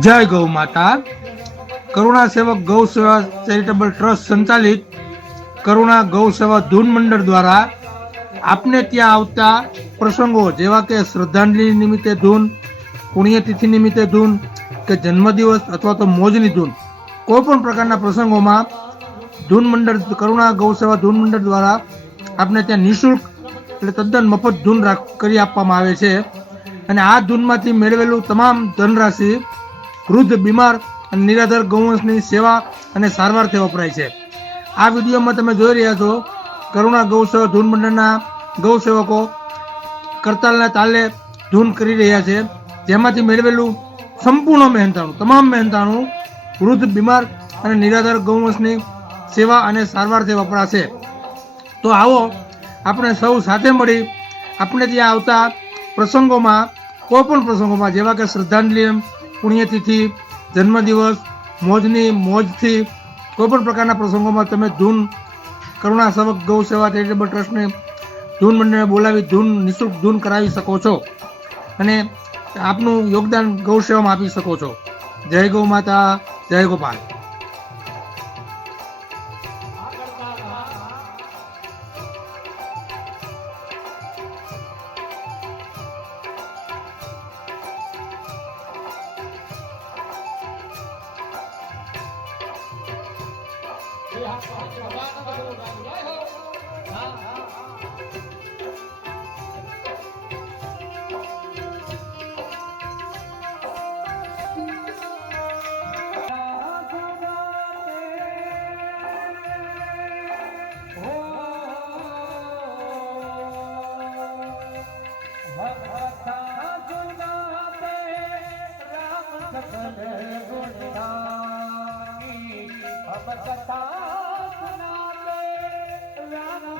જય ગૌ માતા. કરુણા સેવક ગૌ સેવા ચેરિટેબલ ટ્રસ્ટ સંચાલિત કરુણા ગૌ સેવા ધૂન મંડળ દ્વારા આપને ત્યાં આવતા પ્રસંગો જેવા કે શ્રદ્ધાંજલિ નિમિત્તે ધૂન, પુણ્યતિથિ નિમિત્તે ધૂન કે જન્મદિવસ અથવા તો મોજની ધૂન કોઈ પણ પ્રકારના પ્રસંગોમાં ધૂન મંડળ, કરુણા ગૌ સેવા ધૂન મંડળ દ્વારા આપને ત્યાં નિઃશુલ્ક એટલે તદ્દન મફત ધૂન કરી આપવામાં આવે છે. અને આ ધૂનમાંથી મેળવેલું તમામ ધનરાશિ વૃદ્ધ, બીમાર અને નિરાધાર ગૌવંશની સેવા અને સારવારથી વપરાય છે. આ વિડીયોમાં તમે જોઈ રહ્યા છો કરુણા ગૌસેવા ધૂન મંડળના ગૌસેવકો કરતાલના તાલે ધૂન કરી રહ્યા છે. જેમાંથી મેળવેલું સંપૂર્ણ મહેનતાણું, તમામ મહેનતાણું વૃદ્ધ, બીમાર અને નિરાધાર ગૌવંશની સેવા અને સારવારથી વપરાશે. તો આવો આપણે સૌ સાથે મળી આપણે ત્યાં આવતા પ્રસંગોમાં કોઈ પણ પ્રસંગોમાં, જેવા કે શ્રદ્ધાંજલિ પુણ્યતિથિ, જન્મદિવસ, મોજની મોજથી કોઈ પણ પ્રકારના પ્રસંગોમાં તમે ધૂન, કરુણા સેવક, ગૌ સેવા ચેરિટેબલ ટ્રસ્ટને ધૂન મંડળને બોલાવી ધૂન, નિઃશુલ્ક ધૂન કરાવી શકો છો. અને આપનું યોગદાન ગૌ સેવામાં આપી શકો છો. જય ગૌ માતા, જય ગોપાલ. ભગતા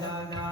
जाना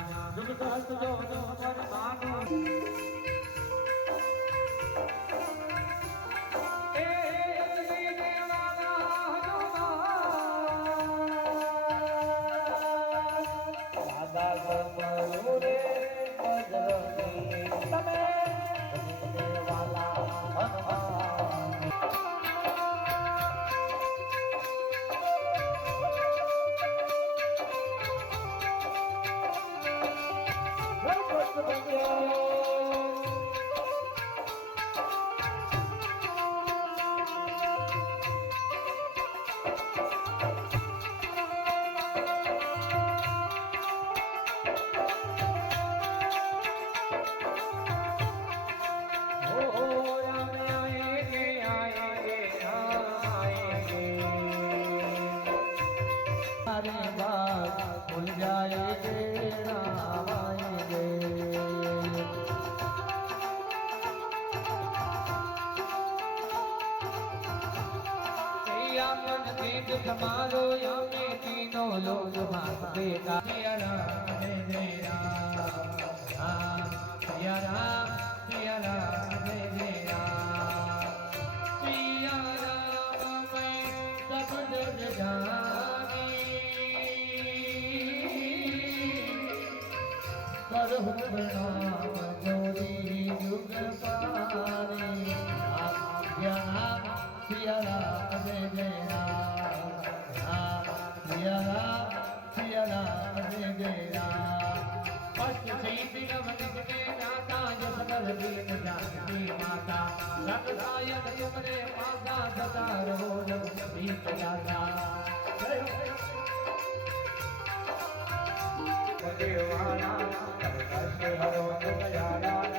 તમારો યમે તીનો લોક ભાગે જય રામ જય રામ આ જય રામ જય રામ જય રામ જય રામ મેં સબ જગ જાની કરહુ પ્રણામ ગાતા થતા રહો નવનવી ગાતા દેવાના હરો દયાના